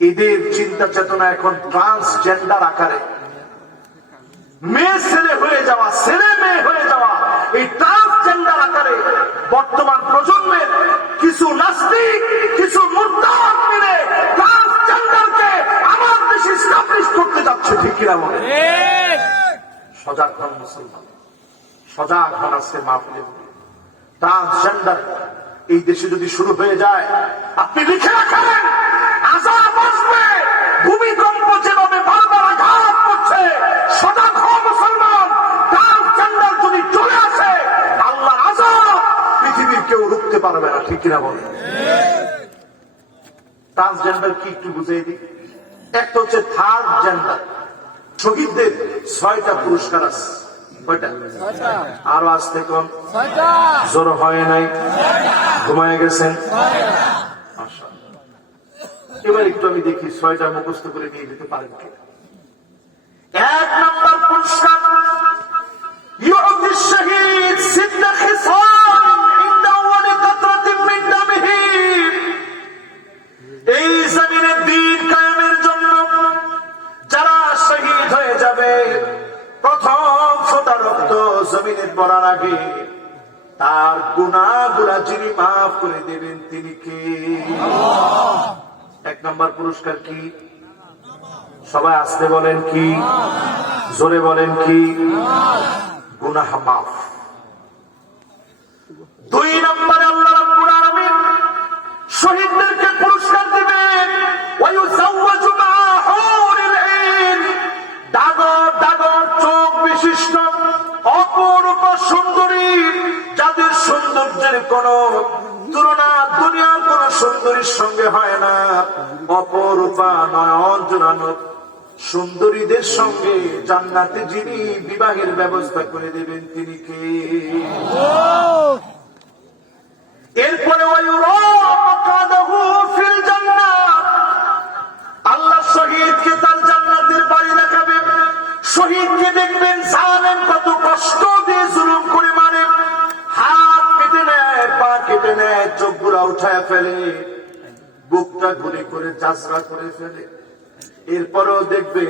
এদের চিন্তা চেতনা এখন ট্রান্সজেন্ডার আকারে, মেয়ে ছেলে হয়ে যাওয়া, ছেলে মেয়ে হয়ে যাওয়া, এই ট্রান্সজেন্ডার আকারে বর্তমান প্রজন্মের কিছু নাস্তিক, কিছু মুরতাদ মিলে ট্রান্সজেন্ডারকে আমার দেশে এস্টাবলিশ করতে যাচ্ছে। ঠিক কিনা বলে? সজাগ হন মুসলমান, সজাগ হন। আজকে মাহফিলে ট্রান্সজেন্ডার এই দেশে যদি শুরু হয়ে যায়, আপনি লিখে রাখেন, আযাব আসবে। ভূমিকম্প যেভাবে বারবার আঘাত করছে, সজাগ হও মুসলমান। ট্রান্সজেন্ডার যদি চলে আসে, আল্লাহর আযাব পৃথিবীর কেউ রুখতে পারবে না। ঠিক কিনা বলে? ট্রান্সজেন্ডার কি একটু বুঝিয়ে দিই। একটা হচ্ছে থার্ড জেন্ডার। শহীদদের 6টা পুরস্কার আছে। কয়টা? আরো আসতে কম, জোর হয় নাই, ঘুমায় গেছেন। এবার একটু আমি দেখি 6টা মুখস্থ করে নিয়ে যেতে পারেন কি। 1 নম্বর পুরস্কার, ইউতি শহীদ সিদ্ধ খিসাল ইনদা ওয়ালি কাতরাতিন মিন দামিহি। এই জমিনে দ্বীন কায়েমের জন্য যারা শহীদ হয়ে যাবে, প্রথম ফোঁটা রক্ত জমিনে পড়ার আগে তার গুনাহগুলো যিনি মাফ করে দেবেন তিনি কে? 1 নম্বর পুরস্কার কি? সবাই আসতে বলেন কি, জোরে বলেন কি? গুনাহ মাফ। 2 নম্বরে আল্লাহ রাব্বুল আলামিন শহীদদেরকে পুরস্কার দিবেন, ওয়ায়ুযাওয়াজু মাহুরিল আইন। ডাগর ডাগর চোখ বিশিষ্ট অপরূপ সুন্দরী, যাদের সৌন্দর্যের কোন তুলনা দুনিয়ার কোন সুন্দরীর সঙ্গে হয় না, অপরূপা নয়ন জোড়ানো সুন্দরীদের সঙ্গে জান্নাতে যিনি বিবাহের ব্যবস্থা করে দেবেন তিনি কে? এরপরে আল্লাহ শহীদকে তার জান্নাতের বাড়ি দেখাবেন। শহীদকে দেখবেন জানেন কত কষ্ট দিয়ে জুলুম করে মারে, হাত কেটে নেয়, পা কেটে নেয়, চোখগুলা উঠায় ফেলে, বুকটা গুলি করে চাষরা করে ফেলে। এরপরেও দেখবে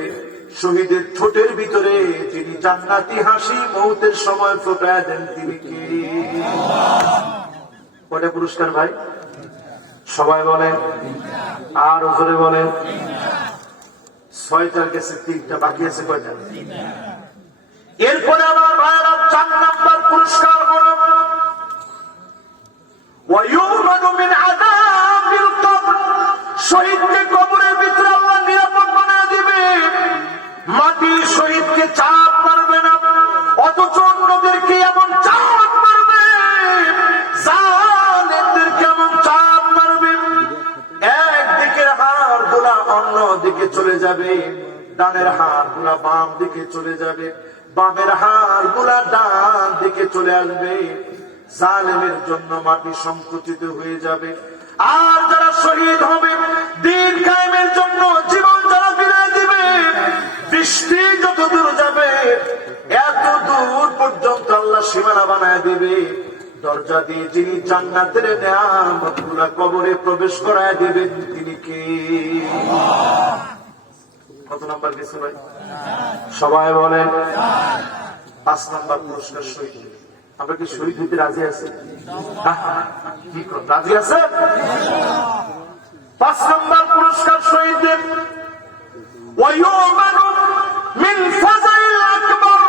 শহীদের ঠোঁটের ভিতরে যিনি জান্নাতি হাসি মৌতের সময় ফোটায় দেন তিনি কে? কয়টা পুরস্কার ভাই? সবাই বলেন, আর জোরে বলেন। 6টার গেছে, 3টা বাকি আছে। কয়টা? এরপরে আমার ভাইয়েরা 4 নম্বর পুরস্কার হল ওয়ায়ুমানু মিন আযাবিল কবর। শহীদকে কবরের ভিতরে আল্লাহ নিরাপদ বানিয়ে দিবে। মাটি শহীদকে চাপ মারবে না, অথচ অন্যদেরকে এমন চাপ মারবে, জালেমদেরকে এমন চাপ মারবে, একদিকের হাড় গুলা অন্য দিকে চলে যাবে, ডানের হাড় গুলা বাম দিকে চলে যাবে, বামের হাড় গুলা ডান দিকে চলে আসবে। জালেমের জন্য মাটি সংকুচিত হয়ে যাবে। আর যারা শহীদ হবে, দ্বীন কায়েমের জন্য জীবন যারা বিলিয়ে দিবে, বৃষ্টি যত দূর যাবে এত দূর পর্যন্ত আল্লাহ সীমানা বানায় দেবে। দরজা দিয়ে যিনি জান্নাতের নেয়ামতগুলা কবরে প্রবেশ করায় দেবেন তিনি কে? কত নাম্বার গেছে ভাই? সবাই বলেন। 5 নম্বর পুরস্কার শহীদ। আমরা কি শহীদ হইতে রাজি আছি? রাজি আছে? 5 নম্বর পুরস্কার শহীদদের ওয়ায়ুমানু মিন ফাযাইল আকবার।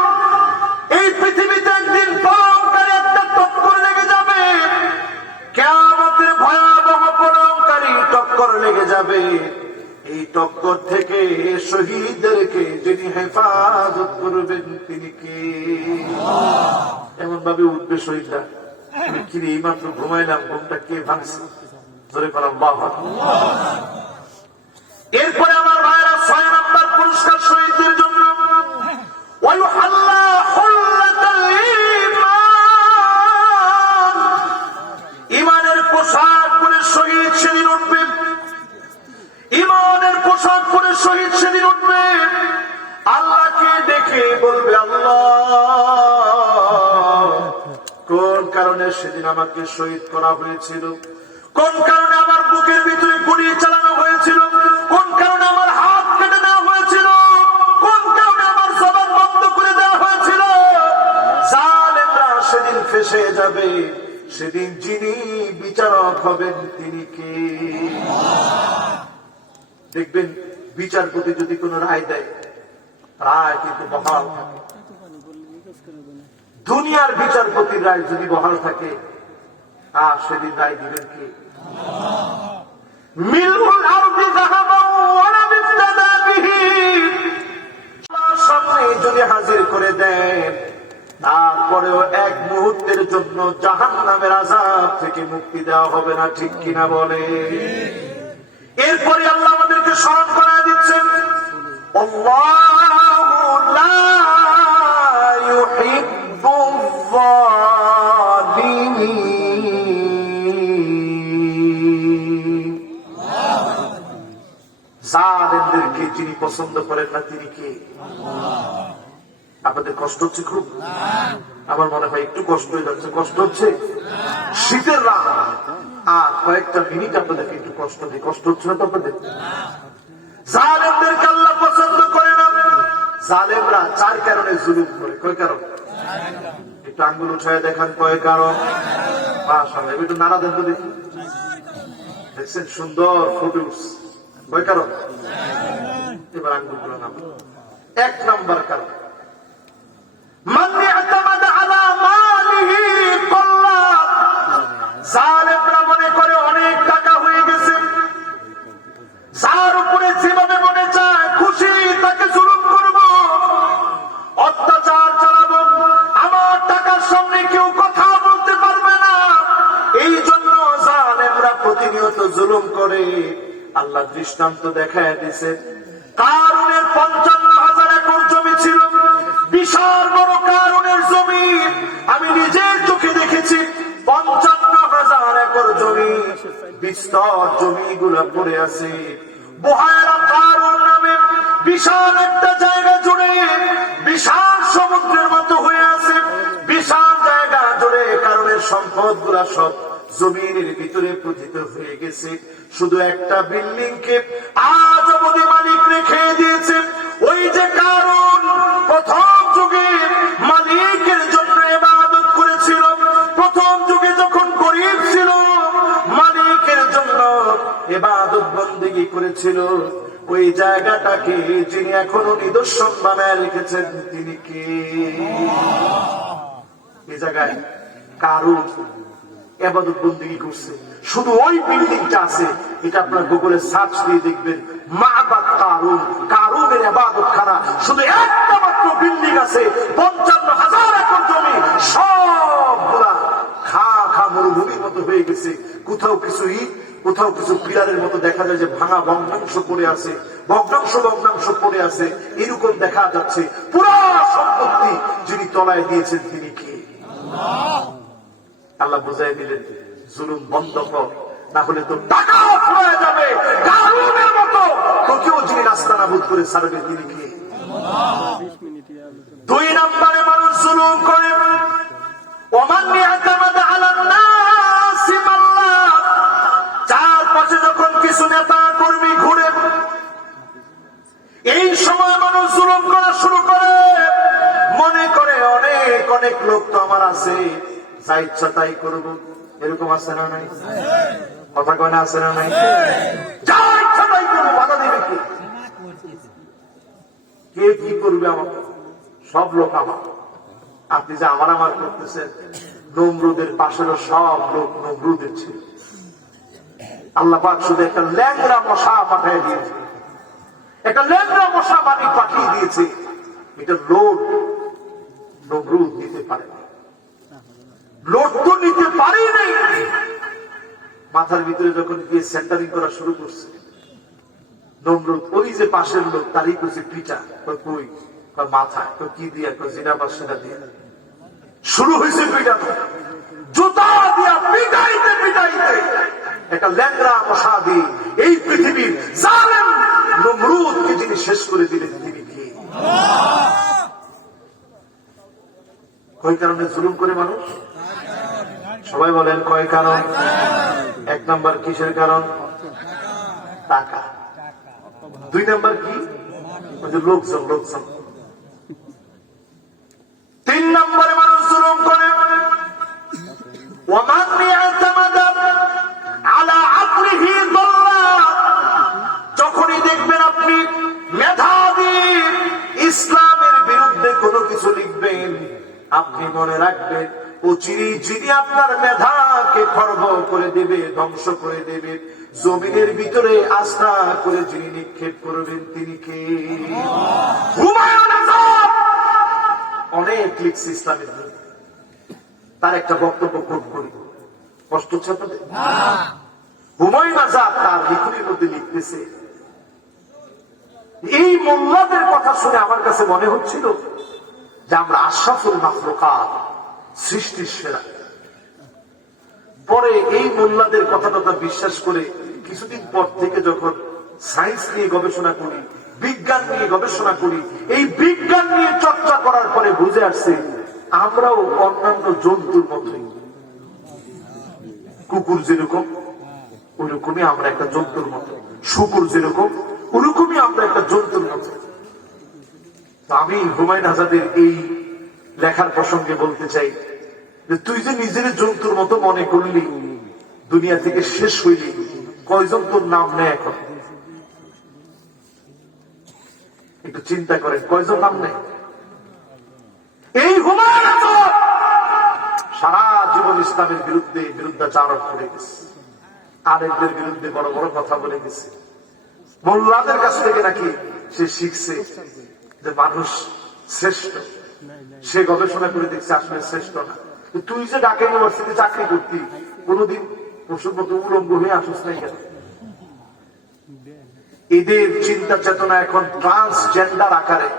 এই পৃথিবীতে একদিন পরমকারী একটা টক্কর লেগে যাবে, কিয়ামতের ভয়াবহ পরমকারী টক্কর লেগে যাবে। এই টক্কর থেকে শহীদদেরকে যিনি হেফাজত করবেন তিনি কে? এমন ভাবে উঠবে শহীদরা, কি রে এইমাত্র ঘুমাইলাম, ঘুমটা কে ভাঙছে? ধরে পেলাম বাবা। এরপরে আমার ভাইরা 6 নম্বর পুরস্কার শহীদদের জন্য ইমানের পোশাক পরে শহীদ সেদিন উঠবে। ইমানের পোশাক পরে শহীদ সেদিন উঠবে, আল্লাহকে দেখে বলবে, আল্লাহ কোন কারণে সেদিন আমাকে শহীদ করা হয়েছিল, কোন কারণে আমার বুকের ভিতরে গুলি চালানো হয়েছিল, কোন যাবে, সেদিন যিনি বিচারক হবেন তিনি কে? দেখবেন বিচারপতি যদি কোন রায় দেয়, রায় কিন্তু বহাল থাকে। দুনিয়ার বিচারপতির রায় যদি বহাল থাকে, আর সেদিন রায় দিবেন কে? মিলুল আরদি যাহাবান ওয়া লা ইফতাদা বিহি, সামনে যদি হাজির করে দেন, তারপরেও এক মুহূর্তের জন্য জাহান্নামের আযাব থেকে মুক্তি দেওয়া হবে না। ঠিক কিনা বলে? এরপরে আল্লাহ আমাদেরকে স্মরণ করায় দিচ্ছেন, আল্লাহু লা ইউহিব্বুয যালিমিন। জালেমদেরকে যিনি পছন্দ করেন না তিনি কে? আপনাদের কষ্ট হচ্ছে খুব? আমার মনে হয় একটু কষ্ট হয়ে যাচ্ছে। কষ্ট হচ্ছে? শীতের রাত আর কয়েকটা মিনিট আপনাদেরকে একটু কষ্ট দিই। কষ্ট হচ্ছে না তো আপনাদের? জালেমদেরকে আল্লাহ পছন্দ করে না। জালেমরা চার কারণে জুলুম করে। কয় কারণ? একটু আঙ্গুল উঠায় দেখান কয় কারণ। মাশাআল্লাহ, একটু নাড়া দেন তো দেখি। দেখছেন সুন্দর ফুটে উঠছে। কয় কারণ? এবার আঙ্গুল গুলো নাম। এক নাম্বার কারণ, মান ইতামাদা আলা মালিহি কল্লা। জালেমরা মনে করে অনেক টাকা হয়ে গেছে, যার উপরে যেভাবে মনে চায় খুশি তাকে জুলুম করব, অত্যাচার চালাবো, আমার টাকার সামনে কেউ কথা বলতে পারবে না। এই জন্য জালেমরা প্রতিনিয়ত জুলুম করে। আল্লাহ দৃষ্টান্ত দেখায় দিয়েছে। কারুনের 55,000 একর জমি ছিল, বিশাল বড় কারুনের জমি। আমি নিজের চোখে দেখেছি 55,000 একর জমি, বিস্তর জমিগুলা পড়ে আছে। বুহায়রা কারুন নামে বিশাল একটা জায়গা জুড়ে বিশাল সমুদ্রের মতো হয়ে আছে। বিশাল জায়গা জুড়ে কারুনের সম্পদ গুলা সব জমিনের ভিতরে পতিত হয়ে গেছে। শুধু একটা বিল্ডিং কে আজ অবধি মালিক রেখে দিয়েছে। ওই যে কারুন প্রথম যুগে মালিকের জন্য ইবাদত করেছিল, প্রথম যুগে যখন গরিব ছিল মালিকের জন্য ইবাদত বন্দেগী করেছিল, ওই জায়গাটাকে যিনি এখনো নিদর্শন বানায় রেখেছেন তিনি কে? এই জায়গায় কারুন ইবাদত বন্দেগী করছে। শুধু ওই বিল্ডিংটা আছে, এটা আপনার গুগলে সার্চ দিয়ে দেখবেন, মাবাদ কারুন, কারুনের ইবাদতখানা। শুধু একটা মাত্র বিল্ডিং আছে, 55,000 একর জমি, সবগুলা খা খা মরুভূমির মতো হয়ে গেছে। কোথাও কিছু ইট, কোথাও কিছু পিলারের মতো দেখা যায় যে ভাঙা ভগ্নাংশ পড়ে আছে, ভগ্নাংশ পড়ে আছে, এরকম দেখা যাচ্ছে। পুরো সম্পত্তি যিনি তলায় দিয়েছেন তিনি কে? আল্লাহ বুঝাই দিলেন, জুলুম বন্ধ কর, না হলে তো টাকা ফুরায় যাবে। কারুনের মতো তোকেও যিনি রাস্তা নাবুদ করে ছাড়বে তিনি কে? দুই নম্বরে মানুষ জুলুম করে, ওমান ইয়াতামাদা আলান নাসি মাল্লাহ। চারপাশে যখন কিছু নেতা কর্মী ঘুরে, এই সময় মানুষ জুলুম করা শুরু করে। মনে করে অনেক অনেক লোক তো আমার আছে, যা ইচ্ছা তাই করব। এরকম আছে না নাই? কথা কয় না, আছে না নাই? যা ইচ্ছা তাই করবো, বাধা দেবে কে? কে কি করবে? আমার সব লোক আমার। আপনি যে আমার আমার করতেছেন, নমরুদের পাশেরও সব লোক নমরুদের ছিল। আল্লাহ পাক শুধু একটা ল্যাংড়া মশা পাঠিয়ে দিয়েছে, একটা ল্যাংড়া মশা মালিক পাঠিয়ে দিয়েছে। এটা লোড নমরুদ দিতে পারে না, লোড তো নিতে পারি নাই। মাথার ভিতরে যখন গিয়ে সেন্টারিং করা শুরু করছে নমরুদ, ওই যে পাশের লোক তারই করছে পিঠা। কই? মাথায়। কি দিয়া? জিনা বাসিনা দিয়ে শুরু হয়েছে পিটানো, জুতা দিয়া পিটাইতে পিটাইতে একটা ল্যাংড়া মশা দিয়ে এই পৃথিবীর জালেম নমরুদকে যিনি শেষ করে দিলেন তিনি কে? কয় কারণে জুলুম করে মানুষ? সবাই বলেন কয় কারণ? এক নাম্বার কিসের কারণ? টাকা। দুই নাম্বার কি? লোকজন। তিন নম্বরে মানুষ জুলুম করে আপনি মনে রাখবেন ও চিরি আপনার মেধাকে খর্ব করে দেবে, ধ্বংস করে দেবে। জমিনের ভিতরে আস্থা করে যিনি নিক্ষেপ করবেন তিনি কে? হুমায়ুন আজাদ অনেক লিখছে ইসলামের জন্য। তার একটা বক্তব্য কোট করি, কষ্ট হচ্ছে আপনাদের? হুমায়ুন আজাদ তার লিখনের মধ্যে লিখতেছে, এই মোল্লাদের কথা শুনে আমার কাছে মনে হচ্ছিল যে আমরা আশরাফুল মাখলুকাত, সৃষ্টির সেরা। পরে এই মোল্লাদের কথাটা বিশ্বাস করে কিছুদিন পর থেকে যখন সায়েন্স নিয়ে গবেষণা করি, বিজ্ঞান নিয়ে গবেষণা করি, এই বিজ্ঞান নিয়ে চর্চা করার পরে বুঝে আসছে আমরাও অন্যান্য জন্তুর মতোই। কুকুর যেরকম ওইরকমই আমরা একটা জন্তুর মতো, শুকুর যেরকম ওরকমই আমরা একটা জন্তুর মতো। আমি হুমায়ুন আজাদের এই লেখার প্রসঙ্গে বলতে চাই যে তুই যে নিজের জন্তুর মতো মনে করলি, দুনিয়া থেকে শেষ হইলি, কয়জন তোর নাম নেয় এখন? একটু চিন্তা করেন, কয়জন নাম নেয়? এই হুমায়ুন আজাদ সারা জীবন ইসলামের বিরুদ্ধে বিরুদ্ধাচারণ করে গেছে, আলেমদের বিরুদ্ধে বড় বড় কথা বলে গেছে। মোল্লাদের কাছ থেকে নাকি সে শিখছে যে মানুষ শ্রেষ্ঠ। সে গবেষণা করে দেখছে আসলে শ্রেষ্ঠ না। তুই যে ঢাকা ইউনিভার্সিটি চাকরি করতি, কোনদিন পশুর মতো উলঙ্গ হয়ে আসিস নাই কেন? এদের চিন্তা চেতনা এখন ট্রান্সজেন্ডার আকারে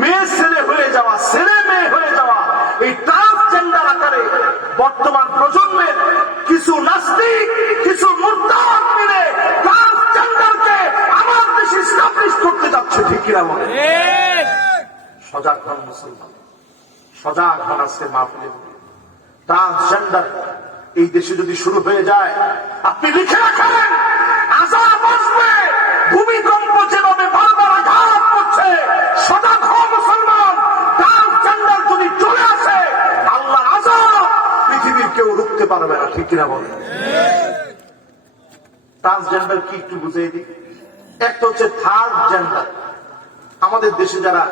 মেয়ে ছেলে হয়ে যাওয়া, ছেলে মেয়ে হয়ে যাওয়া, এই ট্রান্সজেন্ডার আকারে বর্তমান প্রজন্মের কিছু নাস্তিক, কিছু মুরতাদ মিলে ট্রান্সজেন্ডারকে আমার দেশে এস্টাবলিশ করতে যাচ্ছে। ঠিক কিনা বলে? সজাগ হন মুসলমান, সজাগ হন। আজকে মাহফিলে ট্রান্সজেন্ডার এই দেশে যদি শুরু হয়ে যায়, আপনি লিখে রাখেন আযাব আসবে। ভূমিকম্প যেভাবে বারবার আঘাত করছে, সজাগ হন মুসলমান। ট্রান্সজেন্ডার যদি চলে আসে, আল্লাহর আযাব পৃথিবীর কেউ রুখতে পারবে না। ঠিক কিনা বলে? ট্রান্সজেন্ডার কি একটু বুঝিয়ে দিই। একটা হচ্ছে থার্ড জেন্ডার, আমাদের দেশে যারা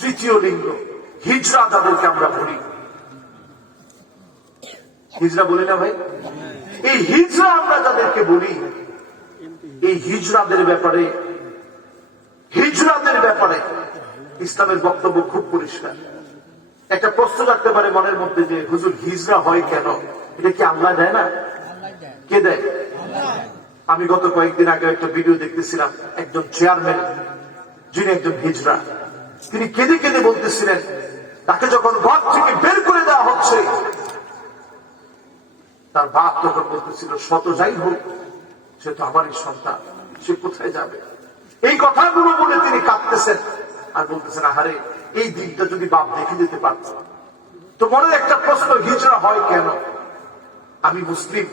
তৃতীয় লিঙ্গ, হিজড়া যাদেরকে আমরা বলি, হিজড়া বলি না ভাই? এই হিজড়া আমরা যাদেরকে বলি, এই হিজড়াদের ব্যাপারে ইসলামের বক্তব্য খুব পরিষ্কার। একটা প্রশ্ন রাখতে পারে মনের মধ্যে যে হুজুর হিজড়া হয় কেন? এটা কি আল্লাহ দেয় না? কে দেয়? আমি গত কয়েকদিন আগে একটা ভিডিও দেখতেছিলাম, একজন চেয়ারম্যান যিনি একজন হিজড়া, তিনি কেঁদে কেঁদে বলতেছিলেন তাকে যখন ঘর থেকে বের করে দেওয়া হচ্ছে, তার বাপ তখন বলতেছিল শত যাই হোক সে তো আমারই সন্তান, সে কোথায় যাবে? এই কথাগুলো বলে তিনি কাঁদতেছেন আর বলতেছেন আহারে, এই দিনটা যদি বাপ দেখে দিতে পারত। তো মনের একটা প্রশ্ন, হিজড়া হয় কেন? আমি মুসলিম,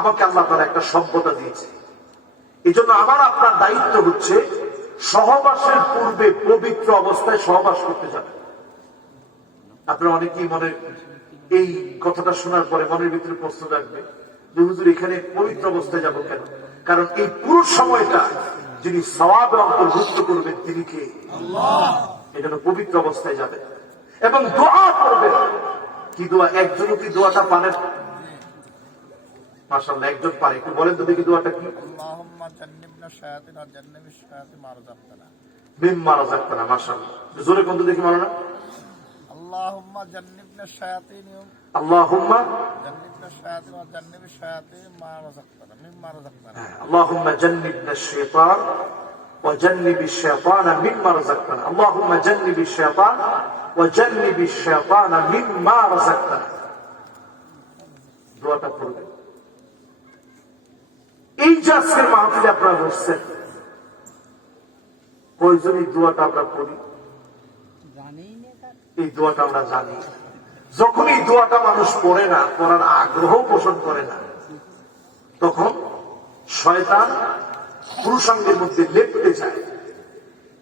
আমাকে আল্লাহ তাআলা একটা সভ্যতা দিয়েছে, এই জন্য আমার আপনার দায়িত্ব হচ্ছে সহবাসের পূর্বে পবিত্র অবস্থায় সহবাস করতে যাবে। আপনারা অনেকেই এই কথাটা শোনার পরে মনের ভিতরে প্রশ্ন রাখবে যে হুজুর এখানে পবিত্র অবস্থায় যাব কেন? কারণ এই পুরো সময়টা যিনি সওয়াবে অন্তর্ভুক্ত করবেন তিনি কে? আল্লাহ। এজন্য পবিত্র অবস্থায় যাবে এবং দোয়া করবেন। কি দোয়া? একজনও কি দোয়াটা পারেন? মাশাআল্লাহ, একজন পারে। একটু বলেন তো দেখি দোয়াটা কি? আল্লাহুম্মা জান্নিবনা শায়াতিন ওয়া জান্নিবিশ শায়াতিন মা রাযাকতানা। মিম্মা রাযাকতানা। মাশাআল্লাহ, জোরে কোন দেখি মারো না। আল্লাহুম্মা জান্নিবনা শায়াতিন, আল্লাহুম্মা জান্নিবনা শায়াতিন ওয়া জান্নিবিশ শায়াতিন মা রাযাকতানা, মিম্মা রাযাকতানা। আল্লাহুম্মা জান্নিবনা শাইতান ওয়া জান্নিবিশ শাইতানা মিম্মা রাযাকতানা। আল্লাহুম্মা জান্নিবিশ শাইতান ওয়া জান্নিবিশ শাইতানা মিম্মা রাযাকতানা। দোয়াটা পড়বেন। এই যে আজকের মাহফিলে আপনারা বসছেন, কয়জন এই দোয়াটা আমরা পড়ি? এই দোয়াটা আমরা জানি। যখন এই দোয়াটা মানুষ পড়ে না, পড়ার আগ্রহ পোষণ করে না, তখন শয়তান পুরুষাঙ্গের মধ্যে লেপ্তে যায়।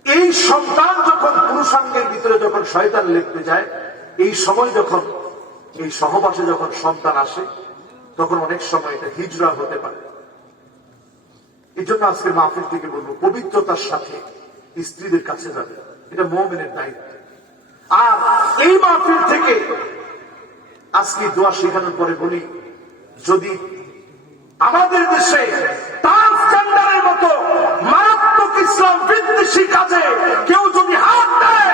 এই সন্তান যখন পুরুষাঙ্গের ভিতরে যখন শয়তান লেপ্তে যায়, এই সময় যখন এই সহবাসে যখন সন্তান আসে, তখন অনেক সময় এটা হিজড়া হতে পারে। এই জন্য আজকে মাহফিল থেকে বলবো, পবিত্রতার সাথে স্ত্রীদের কাছে যাবে, এটা মুমিনের দায়িত্ব। আর এই মাহফিল থেকে আজকে দোয়া শেখানোর পরে বলি, যদি আমাদের দেশে ট্রান্সজেন্ডারের মতো মারাত্মক ইসলাম বিদ্বেষী কাজে কেউ যদি হাত দেয়,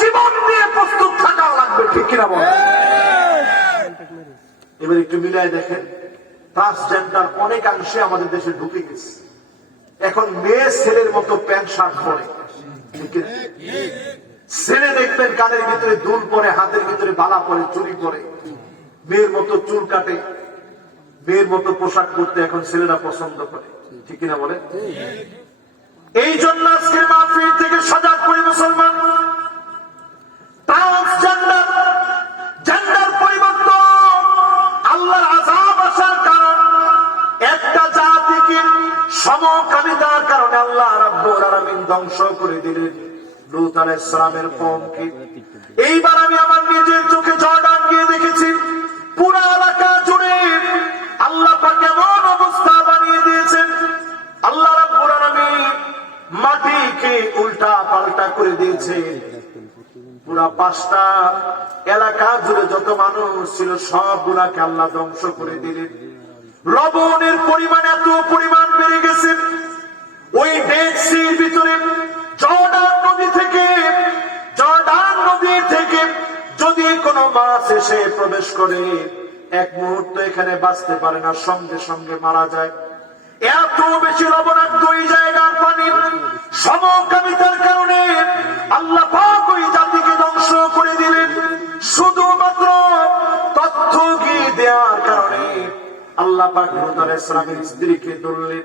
জীবন দিয়ে প্রস্তুত থাকা লাগবে, ঠিক কিনা বল? এবার একটু মিলাই দেখেন, ট্রান্সজেন্ডার অনেকাংশে আমাদের দেশে ঢুকে গেছে। এখন মেয়ে ছেলের মতো প্যান্ট শার্ট পরে, ছেলে দেখবেন কানের ভিতরে দুল পরে, হাতের ভিতরে বালা পরে, চুরি পরে, মেয়ের মতো চুল কাটে, মেয়ের মতো পোশাক পরতে এখন ছেলেরা পছন্দ করে, ঠিক কিনা বলে? এই জন্য আজকে মাহফিল থেকে সজাগ করে মুসলমান, ট্রান্সজেন্ডার জেন্ডার পরিবর্তন আল্লাহর আযাব আসার কারণ, একটা জাতিকে সমকামিতার কারণে আল্লাহ রাব্বুল আলামিন ধ্বংস করে দিলেন লূত আলাইহিস সালামের কওমকে। এইবার আমি আমার নিজের চোখে জর্ডান গিয়ে দেখেছি, পুরো এলাকা জুড়ে আল্লাহ পাক এমন অবস্থা বানিয়ে দিয়েছেন, আল্লাহ রাব্বুল আলামিন মাটিকে উল্টা পাল্টা করে দিয়েছে। পুরা 5টা এলাকা জুড়ে যত মানুষ ছিল সবগুলাকে আল্লাহ ধ্বংস করে দিলেন। লবণের পরিমাণ এত পরিমাণ বেড়ে গেছে, ওই ডেড সির ভিতরে জর্ডান নদী থেকে যদি কোনো মাছ এসে প্রবেশ করে, এক মুহূর্ত এখানে বাঁচতে পারে না, সঙ্গে সঙ্গে মারা যায়। এত বেশি লবণাক্ত ওই জায়গার পানি, সমকামিতার কারণে আল্লাহ পাক ওই জাতিকে ধ্বংস করে দিলেন। শুধুমাত্র তথ্য গিয়ে দেওয়ার কারণে আল্লাহ পাক লূত আলাইহিস সালামের স্ত্রীকে ধরলেন।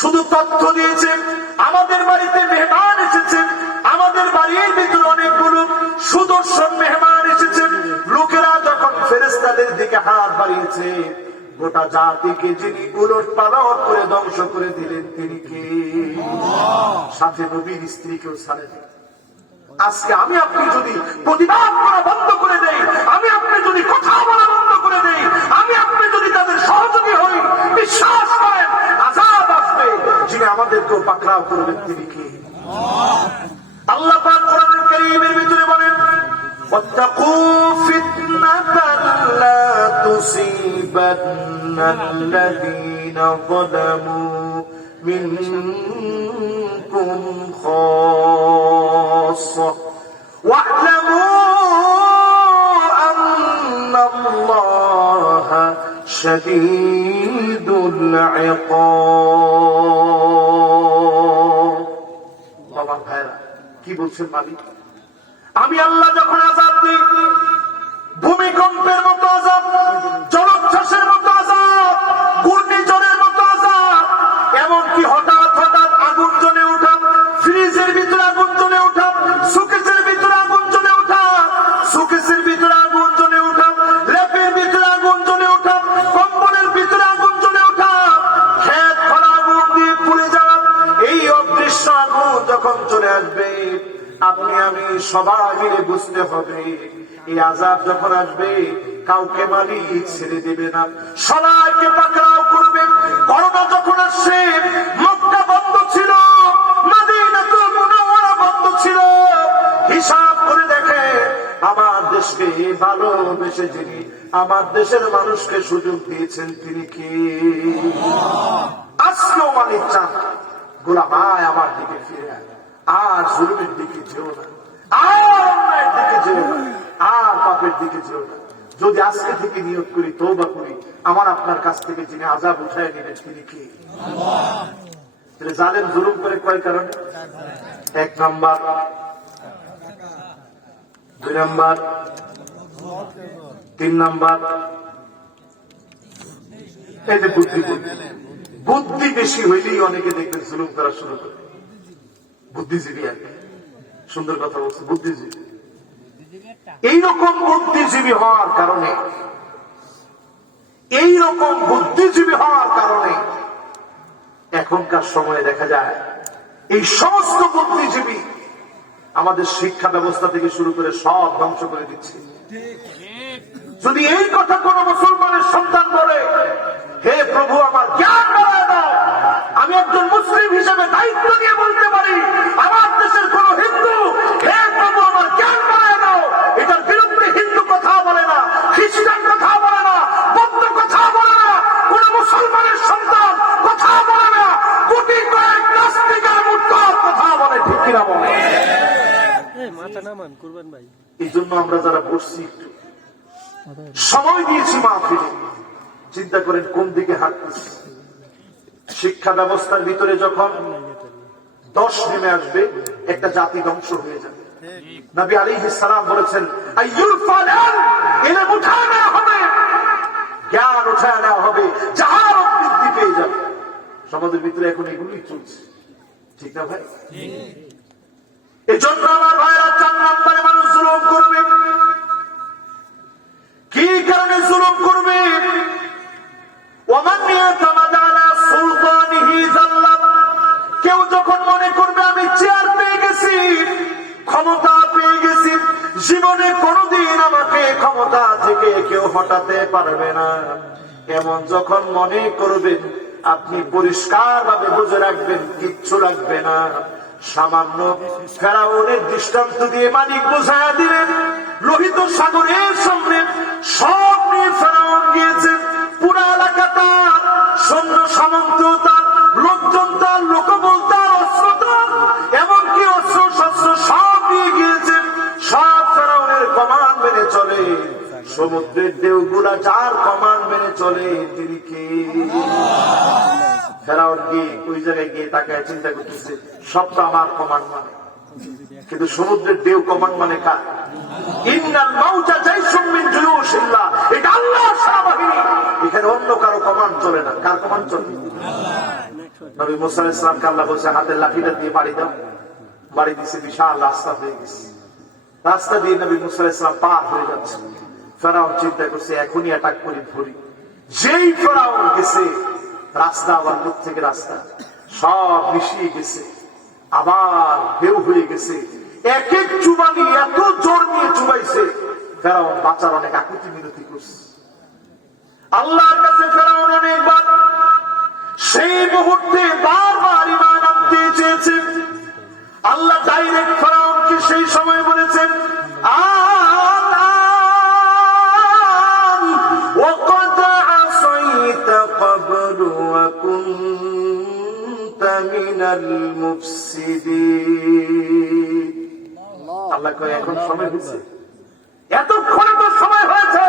শুধু তথ্য দিয়েছেন, আমাদের বাড়িতে মেহমান এসেছেন, আমাদের বাড়ির ভিতরে অনেকগুলো সুদর্শন মেহমান এসেছেন। লোকেরা যখন ফেরেশতাদের দিকে হাত বাড়িয়েছে, গোটা জাতিকে যিনি উলট পালট করে ধ্বংস করে দিলেন তিনি কে? সাথে নবীর স্ত্রীকেও ছাড়ে দিলেন। আজকে আমি আপনি যদি প্রতিবাদ করা বন্ধ করে দেই, আমি আপনি যদি কথা বলা বন্ধ করে দেই, আমি আপনি যদি তাদের সহযোগী হই, বিশ্বাস করেন আযাব আসবে। যিনি আমাদেরকেও পাকড়াও করবেন তিনি কে? আল্লাহ পাক কোরআনুল কারীমের ভিতরে বলেন, ওয়াত্তাকু ফিতনাতান লা তুসিবান্নাল্লাযীনা যালামু মিনকুম খাসসা ওয়া'লামু আন্নাল্লাহা শাদীদুল ইকাব। বাবা ভাইরা, কি বলছেন মালিক? আমি আল্লাহ যখন আযাব দিই, ভূমিকম্পের মতো আযাব, জলোচ্ছ্বাসের মতো আযাব, ঘূর্ণিঝড়ের মতো আযাব, এমনকি হঠাৎ হঠাৎ আগুন জ্বলে ওঠা, ফ্রিজের ভিতরে আগুন জ্বলে ওঠা, শোকেসের ভিতরে আগুন জ্বলে ওঠা, শোকেসের ভিতরে আগুন জ্বলে ওঠা, ল্যাপের ভিতরে আগুন জ্বলে ওঠা, কম্বলের ভিতরে আগুন জ্বলে ওঠা, ক্ষেত খোলা আগুন দিয়ে পুড়ে যাওয়া, এই অদৃশ্য আগুন যখন চলে আসবে, আপনি আমি সবাই মিলে বুঝতে হবে, এই আযাব যখন আসবে কাউকে মালিক ছেড়ে দেবে না, সবাইকে পাকড়াও করবে। করোনা যখন আসছে, মক্কা বন্ধ ছিল, মদিনাতুল মুনাওয়ারা বন্ধ ছিল। হিসাব করে দেখে, আমার দেশকে ভালোবেসে যিনি আমার দেশের মানুষকে সুযোগ দিয়েছেন তিনি কি? আজকেও মালিক চান, গোলাম আয় আমার দিকে ফিরে আয়, আর জুলুমের দিকে যেও না, আর অন্যায়ের দিকে যেও না, আর পাপের দিকে যেও না। যদি আজকে থেকে নিয়ত করি, তওবা করি, আমার আপনার কাছ থেকে যিনি আযাব উঠায় নেবেন তিনি কি? তাহলে জালেম জুলুম করে কয় কারণে? 1 নাম্বার, 2 নাম্বার, 3 নাম্বার, এই যে বুদ্ধি বেশি হইলেই অনেকে দেখবেন জুলুম করা শুরু করে। বুদ্ধিজীবী আর সুন্দর কথা বলছে, বুদ্ধিজীবী। এইরকম বুদ্ধিজীবী হওয়ার কারণে এখনকার সময়ে দেখা যায় এই সমস্ত বুদ্ধিজীবী আমাদের শিক্ষা ব্যবস্থা থেকে শুরু করে সব ধ্বংস করে দিচ্ছে। যদি এই কথা কোন মুসলমানের সন্তান বলে, হে প্রভু আমার জ্ঞান বাড়ায় দাও, আমি একজন মুসলিম হিসেবে দায়িত্ব নিয়ে বলতে পারি, আমার দেশের কোন হিন্দু হে প্রভু আমার জ্ঞান বাড়ায় দাও, এটার বিরুদ্ধে এই জন্য আমরা যারা বসছি একটু সময় দিয়েছি মাহফিলে, চিন্তা করেন কোন দিকে হাঁটতেছি। শিক্ষা ব্যবস্থার ভিতরে যখন 10 নেমে আসবে, একটা জাতি ধ্বংস হয়ে যাবে। নবী আলাইহিস সালাম বলেছেন, আইয়ুল ফালাল, ইলম উঠায় নেওয়া হবে, জ্ঞান উঠায় নেওয়া হবে, জাহালত বৃদ্ধি পেয়ে যাবে। সমাজের ভিতরে এখন এগুলোই চলছে, ঠিক না ভাই? এই জন্য আমার ভাইরা 4 নম্বরে মানুষ জুলুম করবে। কি কারণে জুলুম করবে? ওমান ইয়াতামাদা আলা সুলতানিহি যাল্লাম, কেউ যখন মনে করবে আমি চেয়ার পেয়ে গেছি, ক্ষমতা পেয়ে গেছি, জীবনে কোনোদিন আমাকে ক্ষমতা থেকে কেউ হটাতে পারবে না, এমন যখন মনে করবেন, আপনি পরিষ্কার ভাবে বুঝে রাখবেন কিচ্ছু লাগবে না। সামান্য ফেরাউনের দৃষ্টান্ত দিয়ে মালিক বোঝায়া দিলেন, লোহিত সাগরের সামনে সব নিয়ে ফেরাউন গিয়েছে, পুরা এলাকা তার, সৈন্য সামন্ত তার, লোকজন তার, লোকবল তার, অস্ত্র তার, এমনকি অস্ত্র শস্ত্র সব নিয়ে গিয়েছে। সব ফেরাউনের কমান্ড মেনে চলে। সমুদ্রের ঢেউগুলা যার কমান্ড মেনে চলে, তিনি কে? ফেরাউন গিয়ে ওই জায়গায় গিয়ে তাকে চিন্তা করতেছে, সব তো আমার কমান্ড মানে, কিন্তু সমুদ্রের ঢেউ কমান্ড মানে কার? ইন্নাল মাউজা জাইশুম মিন জুয়ুশিল্লাহ, এটা আল্লাহর সেনাবাহিনী। এখানে অন্য কারো কমান্ড চলে না। কার কমান্ড চলে? নবী মুসা আলাইহিস সালামকে আল্লাহ বলছে, হাতের লাঠিটা দিয়ে বাড়ি দাও। বাড়ি দিছে, বিশাল রাস্তা হয়ে গেছে। রাস্তা দিয়ে নবী মুসা আলাইহিস সালাম পার হয়ে যাচ্ছে। ফেরাউন চিন্তা করছে, এখনই অ্যাটাক করে ধরি। যেই ফেরাউন গেছে, রাস্তা আবার মুখ থেকে রাস্তা সব মিশিয়ে গেছে, আবার ঢেউ হয়ে গেছে। এক এক চুবানি এত জোর নিয়ে চুবাইছে, ফেরাউন বাঁচার অনেক আকুতি মিনতি করছে আল্লাহর কাছে। ফেরাউন অনেকবার সেই মুহূর্তে বারবার ঈমান আনতে চেয়েছে। আল্লাহ ডাইরেক্ট ফেরাউনকে সেই সময় বলেছেন, আল্লাহ কয় এখন সময় হয়েছে, এতক্ষণে তো সময় হয়েছে।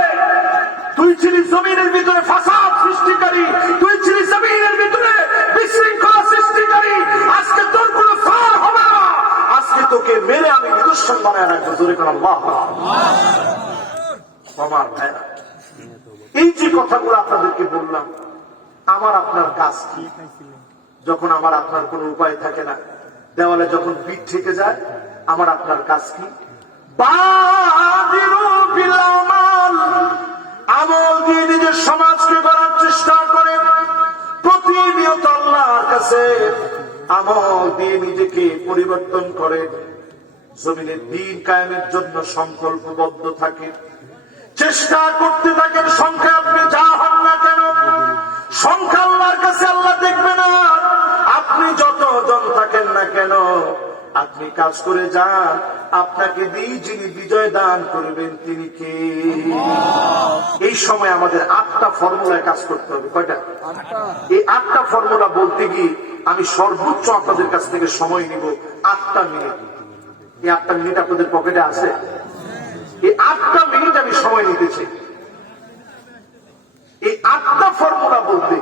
তুই ছিলি জমিনের ভিতরে ফাসাদ সৃষ্টিকারী, তুই ছিলি জমিনের ভিতরে বিশৃঙ্খলা সৃষ্টিকারী। আজকে তোর কোন ফার হবে না, আজকে তোকে মেরে আমি নিদর্শন বানায় রাখবো। জোরে কোন আল্লাহ। আমার ভাইরা, এই যে কথাগুলো আপনাদেরকে বললাম, আমার আপনার কাজ কি? যখন আমার আপনার কোন উপায় থাকে না, দেওয়ালে যখন পিঠ থেকে যায়, আমার আপনার কাজ কি? আমল দিয়ে নিজের সমাজকে গড়ার চেষ্টা করে, প্রতিনিয়ত আল্লাহর কাছে আমল দিয়ে নিজেকে পরিবর্তন করে, জমিনের দ্বীন কায়েমের জন্য সংকল্পবদ্ধ থাকে, চেষ্টা করতে থাকেন। সংখ্যা আপনি যা হন না কেন, সংখ্যা আল্লাহর কাছে আল্লাহ দেখবে না। আপনি যতজন থাকেন না কেন, আপনি কাজ করে যান, আপনাকে দিয়ে যিনি বিজয় দান করবেন তিনি কে? এই সময় আমাদের 8টা ফর্মুলায় কাজ করতে হবে। কয়টা? এই 8টা ফর্মুলা বলতে গিয়ে আমি সর্বোচ্চ আপনাদের কাছ থেকে সময় নিব 8টা মিনিট। এই 8টা মিনিট আপনাদের পকেটে আছে? এই 8টা মিনিট আমি সময় নিতেছি। এই 8টা ফর্মুলা বলতে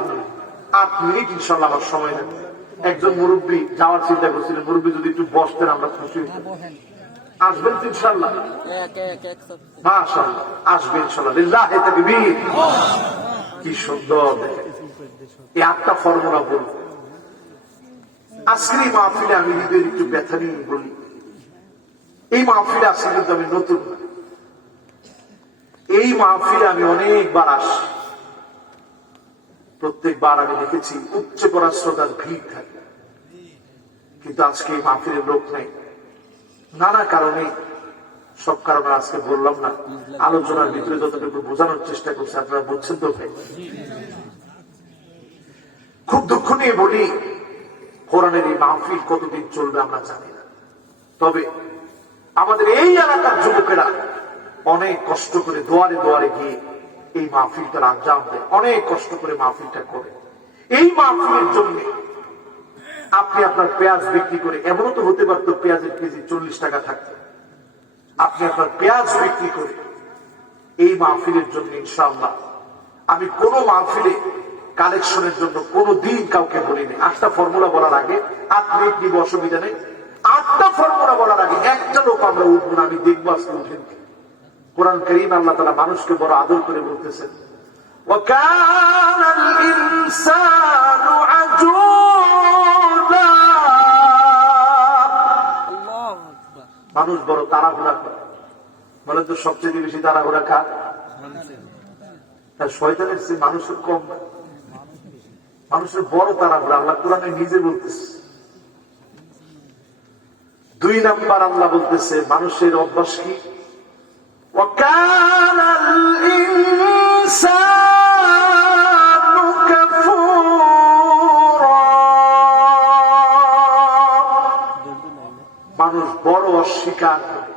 8 মিনিট ইনশাল্লাহ আমার সময় নেবে। একজন মুরব্বী যাওয়ার চিন্তা করছিলেন, মুরব্বী যদি একটু বসতেন আমরা খুশি হইতাম। আসবেন তো ইনশাল্লাহ? মাশাআল্লাহ, আসবে ইনশাল্লাহ। লিল্লাহি তাকবীর। কি সুন্দর! এই 8টা ফর্মুলা বলবো আজকের এই মাহফিলে। আমি হৃদয়ের একটু ব্যথা নিয়ে বলি, এই মাহফিলে আসলে কিন্তু আমি নতুন না। এই মাহফিলে আমি অনেকবার আসি, প্রত্যেকবার আমি দেখেছি উচ্চ করা শ্রোতার ভিড় থাকে, কিন্তু আজকে এই মাহফিলের লোক নেই নানা কারণে। সব কারণে আজকে বললাম না, আলোচনার ভিতরে যতটুকু বোঝানোর চেষ্টা করছে আপনারা বুঝছেন তো ভাই। খুব দুঃখ নিয়ে বলি, কোরআনের এই মাহফিল কতদিন চলবে আমরা জানি না, তবে আমাদের এই এলাকার যুবকেরা অনেক কষ্ট করে দুয়ারে দুয়ারে গিয়ে এই মাহফিলটার আঞ্জাম দেয়, অনেক কষ্ট করে মাহফিলটা করে। এই মাহফিলের জন্য আপনি আপনার পেঁয়াজ বিক্রি করে, এমনও তো হতে পারতো পেঁয়াজের কেজি 40 টাকা থাকতো, আপনি আপনার পেঁয়াজ বিক্রি করে এই মাহফিলের জন্য ইনশাআল্লাহ, আমি কোন মাহফিলে কালেকশনের জন্য কোনো দিন কাউকে বলিনি। 8টা ফর্মুলা বলার আগে 8 মিনিট নিব, অসুবিধা নেই। 8টা ফর্মুলা বলার আগে একটা লোক আমরা উঠবো না, আমি দেখবো আজকে উঠেন। কোরআন কারীম আল্লাহ তাআলা মানুষকে বড় আদর করে বলতেছেন, وَكَانَ الْإِنسَانُ عَجُولًا। মানুষ বড় তাড়াহুড়া করে। বলেন তো সবচেয়ে বেশি তাড়াহুড়া কার? তার শয়তানের চেয়ে মানুষের কম না, মানুষের বড় তাড়াহুড়া। আল্লাহ কোরআনে নিজে বলতেছে। 2 নাম্বার আল্লাহ বলতেছে মানুষের অভ্যাস কি? وَكَانَ الْإِنسَانُ كَفُورًا। মানুষ বড় অস্বীকার করে।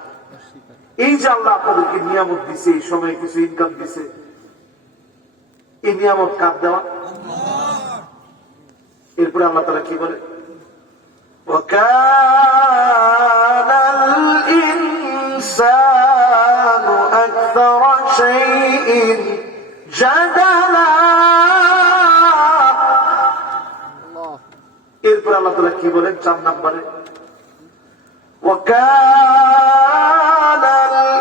এই যে আল্লাহ আপনাদেরকে নিয়ামত দিছে, এই সময় কিছু ইনকাম দিছে, এই নিয়ামত কার দেওয়া? এরপরে আল্লাহ তাআলা কি বলে? وَكَانَ الْإِنسَانُ أَكْثَرَ شَيْءٍ جَدَلًا। এরপরে আল্লাহ তাআলা কি বলেন 4 নম্বরে? وَكَانَ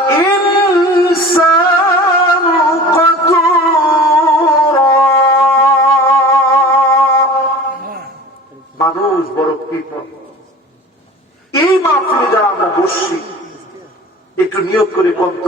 الْإِنسَانُ قَتُورًا। মানুষ বড় কৃপণ। এই মাহফিলে যারা আমরা বসছি, একটু নিয়োগ করে কত